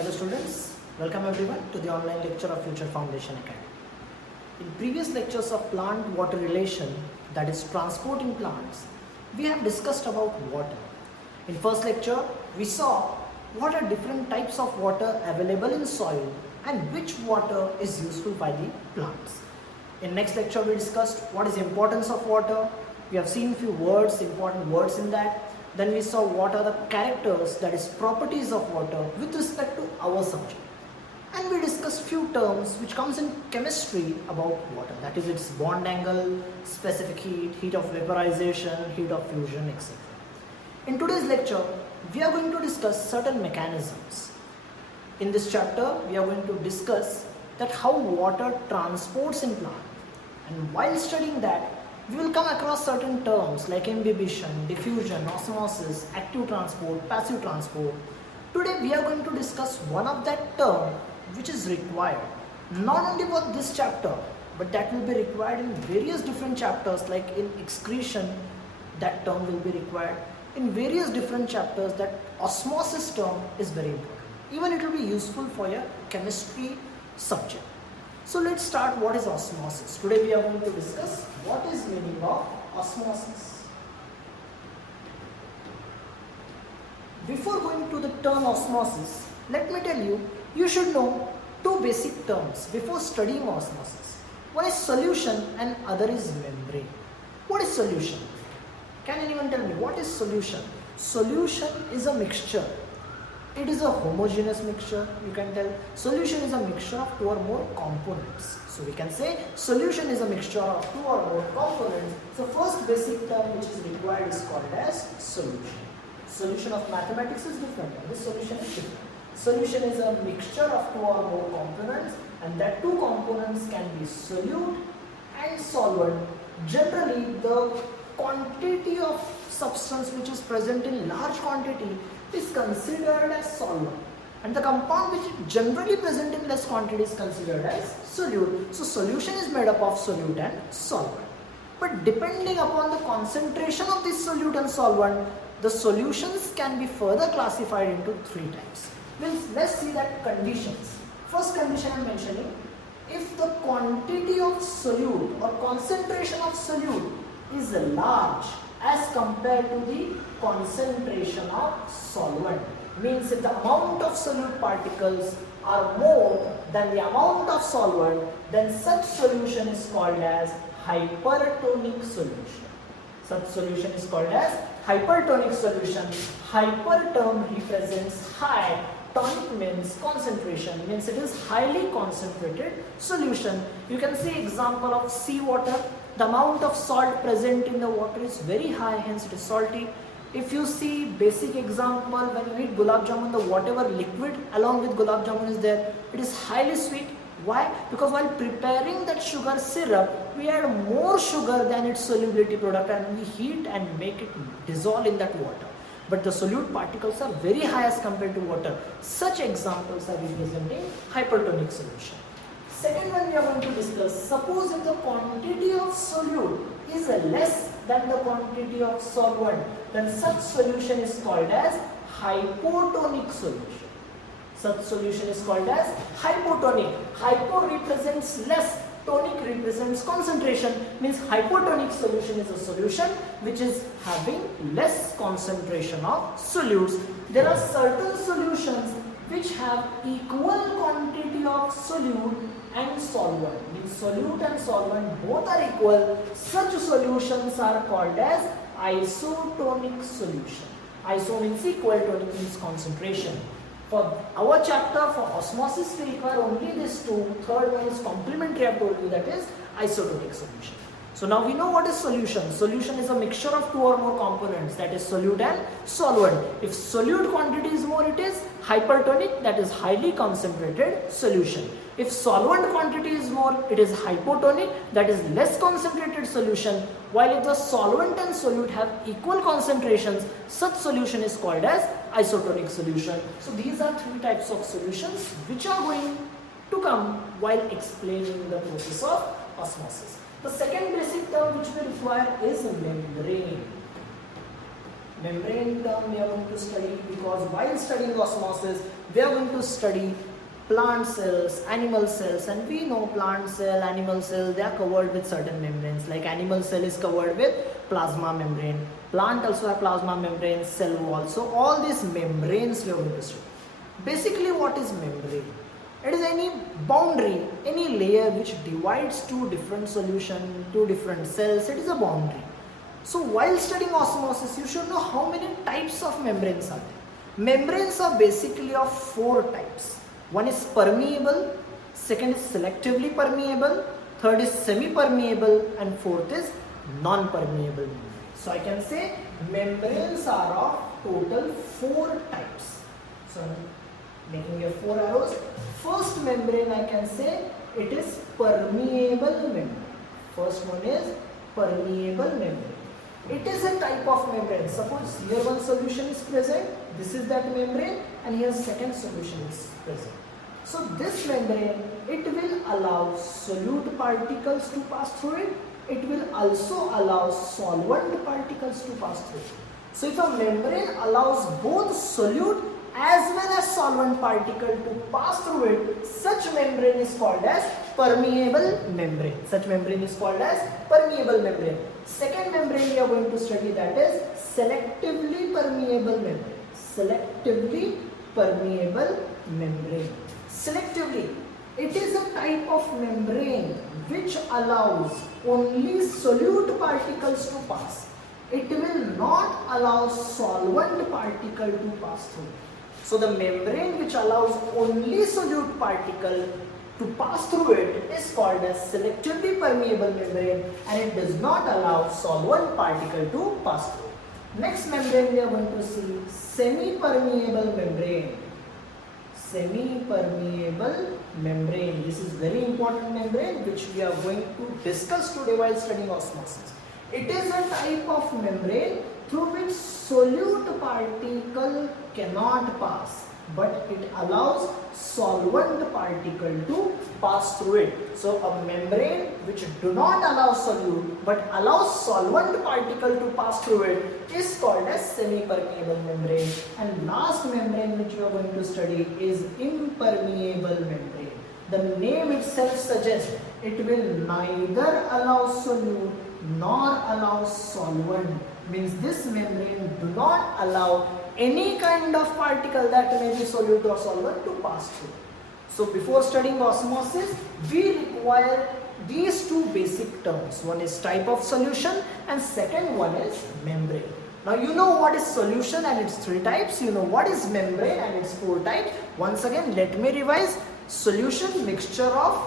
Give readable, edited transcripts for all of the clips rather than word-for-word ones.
Hello students, welcome everyone to the online lecture of Future Foundation Academy. In previous lectures of plant-water relation, that is transporting plants, we have discussed about water. In first lecture, we saw what are different types of water available in soil and which water is useful by the plants. In next lecture, we discussed what is the importance of water. We have seen few words, important words in that. Then we saw what are the characters, that is properties of water with respect to our subject. And we discussed few terms which comes in chemistry about water, that is its bond angle, specific heat, heat of vaporization, heat of fusion, etc. In today's lecture, we are going to discuss certain mechanisms. In this chapter, we are going to discuss that how water transports in plant. And while studying that, we will come across certain terms like imbibition, diffusion, osmosis, active transport, passive transport. Today we are going to discuss one of that term which is required not only for this chapter, but that will be required in various different chapters, like in excretion that term will be required. In various different chapters, that osmosis term is very important. Even it will be useful for your chemistry subject. So let's start what is osmosis. Today we are going to discuss what is meaning of osmosis. Before going to the term osmosis, let me tell you, you should know two basic terms before studying osmosis. One is solution and other is membrane. What is solution? Can anyone tell me what is solution? Solution is a mixture. It is a homogeneous mixture. You can tell solution is a mixture of two or more components. So we can say solution is a mixture of two or more components. So first basic term which is required is called as solution. Solution of mathematics is different and this solution is different. Solution is a mixture of two or more components, and that two components can be solute and solvent. Generally the quantity of substance which is present in large quantity is considered as solvent, and the compound which is generally present in less quantity is considered as solute. So solution is made up of solute and solvent, but depending upon the concentration of this solute and solvent, the solutions can be further classified into three types. Means let's see that conditions. First condition I am mentioning, if the quantity of solute or concentration of solute is large as compared to the concentration of solvent, means if the amount of solute particles are more than the amount of solvent, then such solution is called as hypertonic solution. Such solution is called as hypertonic solution. Hyper term represents high, tonic means concentration, means it is highly concentrated solution. You can see example of seawater. The amount of salt present in the water is very high, hence it is salty. If you see basic example, when you eat gulab jamun, the whatever liquid along with gulab jamun is there, it is highly sweet. Why? Because while preparing that sugar syrup, we add more sugar than its solubility product and we heat and make it dissolve in that water. But the solute particles are very high as compared to water. Such examples are representing hypertonic solution. Second one we are going to discuss, suppose if the quantity of solute is less than the quantity of solvent, then such solution is called as hypotonic solution. Such solution is called as hypotonic. Hypo represents less, tonic represents concentration, means hypotonic solution is a solution which is having less concentration of solutes. There are certain solutions which have equal quantity of solute and solvent, means solute and solvent both are equal. Such solutions are called as isotonic solution. Iso means equal, tonic means concentration. For our chapter, for osmosis, we require only these two. Third one is complementary, I have told you, that is isotonic solution. So now we know what is solution. Solution is a mixture of two or more components, that is solute and solvent. If solute quantity is more, it is hypertonic, that is highly concentrated solution. If solvent quantity is more, it is hypotonic, that is less concentrated solution. While if the solvent and solute have equal concentrations, such solution is called as isotonic solution. So these are three types of solutions which are going to come while explaining the process of osmosis. The second basic term which we require is membrane. Membrane term we are going to study because while studying osmosis, we are going to study plant cells, animal cells, and we know plant cell, animal cell, they are covered with certain membranes. Like animal cell is covered with plasma membrane. Plant also have plasma membrane, cell wall. So all these membranes we are going to study. Basically, what is membrane? It is any boundary, any layer which divides two different solution, two different cells. It is a boundary. So while studying osmosis, you should know how many types of membranes are there. Membranes are basically of four types. One is permeable, second is selectively permeable, third is semi-permeable, and fourth is non-permeable. So I can say membranes are of total four types. So making your four arrows. First membrane I can say it is permeable membrane. First one is permeable membrane. It is a type of membrane. Suppose here one solution is present, this is that membrane, and here second solution is present. So this membrane, it will allow solute particles to pass through it. It will also allow solvent particles to pass through it. So if a membrane allows both solute as well as solvent particle to pass through it, such membrane is called as permeable membrane. Such membrane is called as permeable membrane. Second membrane we are going to study, that is selectively permeable membrane. Selectively permeable membrane. Selectively, it is a type of membrane which allows only solute particles to pass. It will not allow solvent particle to pass through. So the membrane which allows only solute particle to pass through it is called as selectively permeable membrane, and it does not allow solvent particle to pass through. Next membrane we are going to see semi-permeable membrane. Semi-permeable membrane. This is very important membrane which we are going to discuss today while studying osmosis. It is a type of membrane through which solute particle cannot pass, but it allows solvent particle to pass through it. So a membrane which do not allow solute but allows solvent particle to pass through it is called as semi-permeable membrane. And last membrane which we are going to study is impermeable membrane. The name itself suggests it will neither allow solute nor allow solvent. Means this membrane do not allow any kind of particle that may be solute or solvent to pass through. So before studying osmosis, we require these two basic terms. One is type of solution and second one is membrane. Now you know what is solution and its three types. You know what is membrane and its four types. Once again, let me revise. Solution, mixture of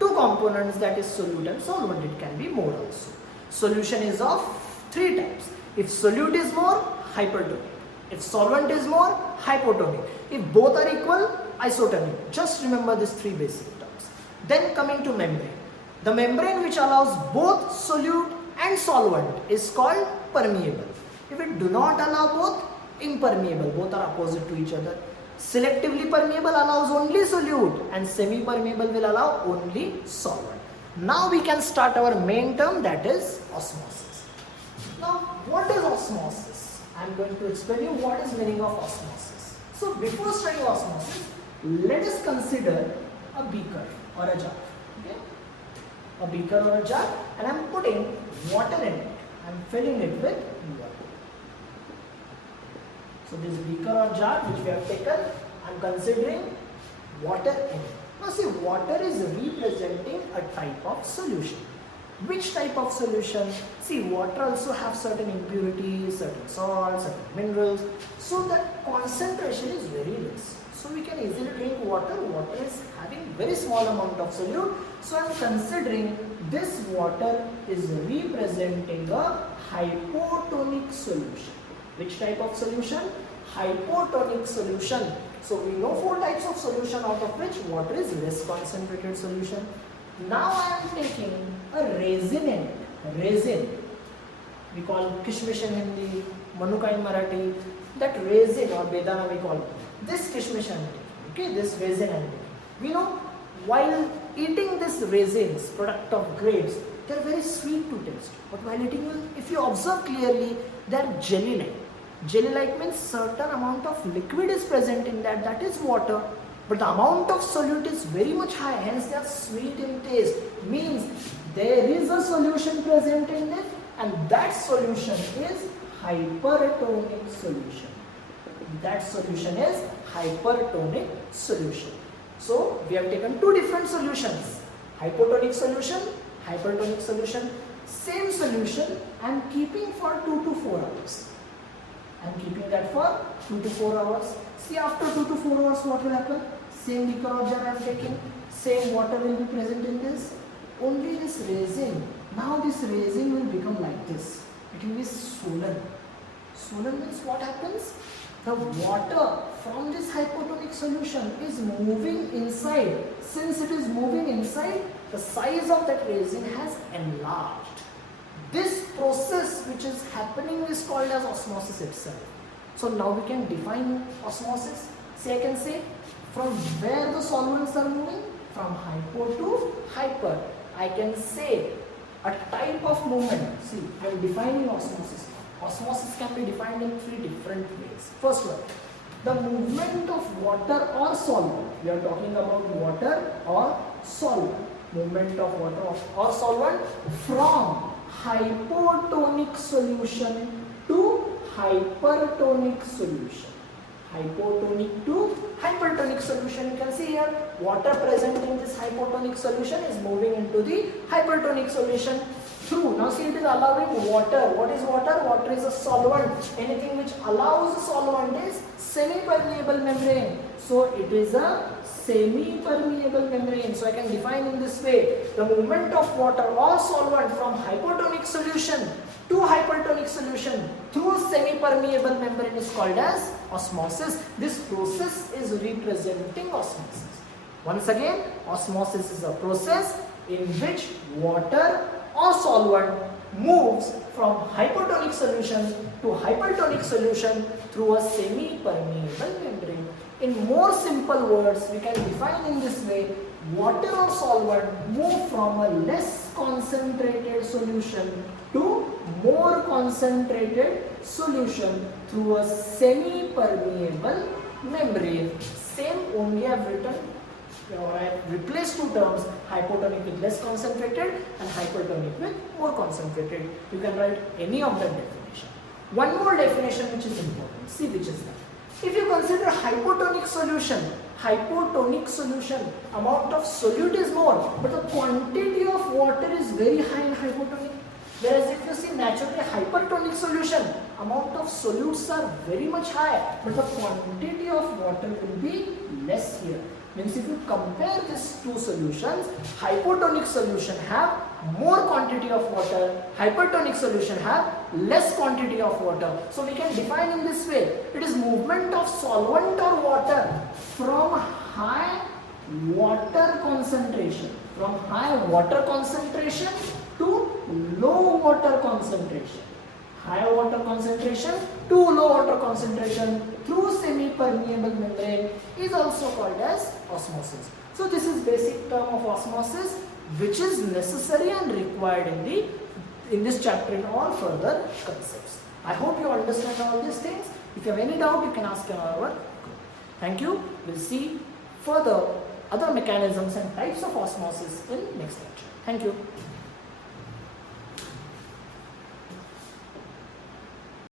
two components, that is solute and solvent. It can be more also. Solution is of three types. If solute is more, hypertonic. If solvent is more, hypotonic. If both are equal, isotonic. Just remember these three basic terms. Then coming to membrane. The membrane which allows both solute and solvent is called permeable. If it do not allow both, impermeable. Both are opposite to each other. Selectively permeable allows only solute and semi-permeable will allow only solvent. Now we can start our main term, that is osmosis. Now what is osmosis? I am going to explain you what is meaning of osmosis. So before studying osmosis, let us consider a beaker or a jar. Okay? A beaker or a jar, and I am putting water in it. I am filling it with water. So this beaker or jar which we have taken, I am considering water in it. Now see, water is representing a type of solution. Which type of solution? See, water also have certain impurities, certain salts, certain minerals. So the concentration is very less. So we can easily drink water. Water is having very small amount of solute. So I am considering this water is representing a hypotonic solution. Which type of solution? Hypotonic solution. So we know four types of solution, out of which water is less concentrated solution. Now I am taking a resin. Resin. We call kishmish in Hindi, manuka in Marathi. That resin or bedana we call this kishmish and okay, this resin and we know while eating this resins, product of grapes, they are very sweet to taste. But while eating them, if you observe clearly, they are jelly-like. Jelly-like means certain amount of liquid is present in that, that is water. But the amount of solute is very much high, hence they are sweet in taste. Means there is a solution present in it, and that solution is hypertonic solution. That solution is hypertonic solution. So we have taken two different solutions, hypotonic solution, hypertonic solution, same solution, and keeping for 2 to 4 hours. I am keeping that for 2 to 4 hours. See, after 2 to 4 hours what will happen? Same liquor object I am taking, same water will be present in this. Only this resin, now this resin will become like this. It will be swollen. Swollen means what happens? The water from this hypotonic solution is moving inside. Since it is moving inside, the size of that resin has enlarged. This process which is happening is called as osmosis itself. So now we can define osmosis. Say I can say from where the solvents are moving, from hypo to hyper. I can say a type of movement. See, I am defining osmosis. Osmosis can be defined in 3 different ways. First one, the movement of water or solvent. We are talking about water or solvent. Movement of water or solvent from hypotonic solution to hypertonic solution. Hypotonic to hypertonic solution. You can see here water present in this hypotonic solution is moving into the hypertonic solution through. Now see, it is allowing water. What is water? Water is a solvent. Anything which allows a solvent is semi-permeable membrane. So it is a semi-permeable membrane. So I can define in this way. The movement of water or solvent from hypotonic solution to hypertonic solution through semi-permeable membrane is called as osmosis. This process is representing osmosis. Once again, osmosis is a process in which water or solvent moves from hypotonic solution to hypertonic solution through a semi-permeable membrane. In more simple words, we can define in this way: water or solvent move from a less concentrated solution to more concentrated solution through a semi-permeable membrane. Same, only I have written, I have replaced 2 terms, hypotonic with less concentrated and hypertonic with more concentrated. You can write any of that definition. One more definition which is important. See which is that. If you consider hypotonic solution, amount of solute is more, but the quantity of water is very high in hypotonic. Whereas if you see naturally hypertonic solution, amount of solutes are very much high, but the quantity of water will be less here. Means if you compare these 2 solutions, hypotonic solution have more quantity of water, hypertonic solution have less quantity of water. So we can define in this way: it is movement of solvent or water from high water concentration, to low water concentration. High water concentration to low water concentration through semi-permeable membrane is also called as osmosis. So this is basic term of osmosis, which is necessary and required in this chapter in all further concepts. I hope you understand all these things. If you have any doubt, you can ask in our group. Thank you. We'll see further other mechanisms and types of osmosis in next lecture. Thank you.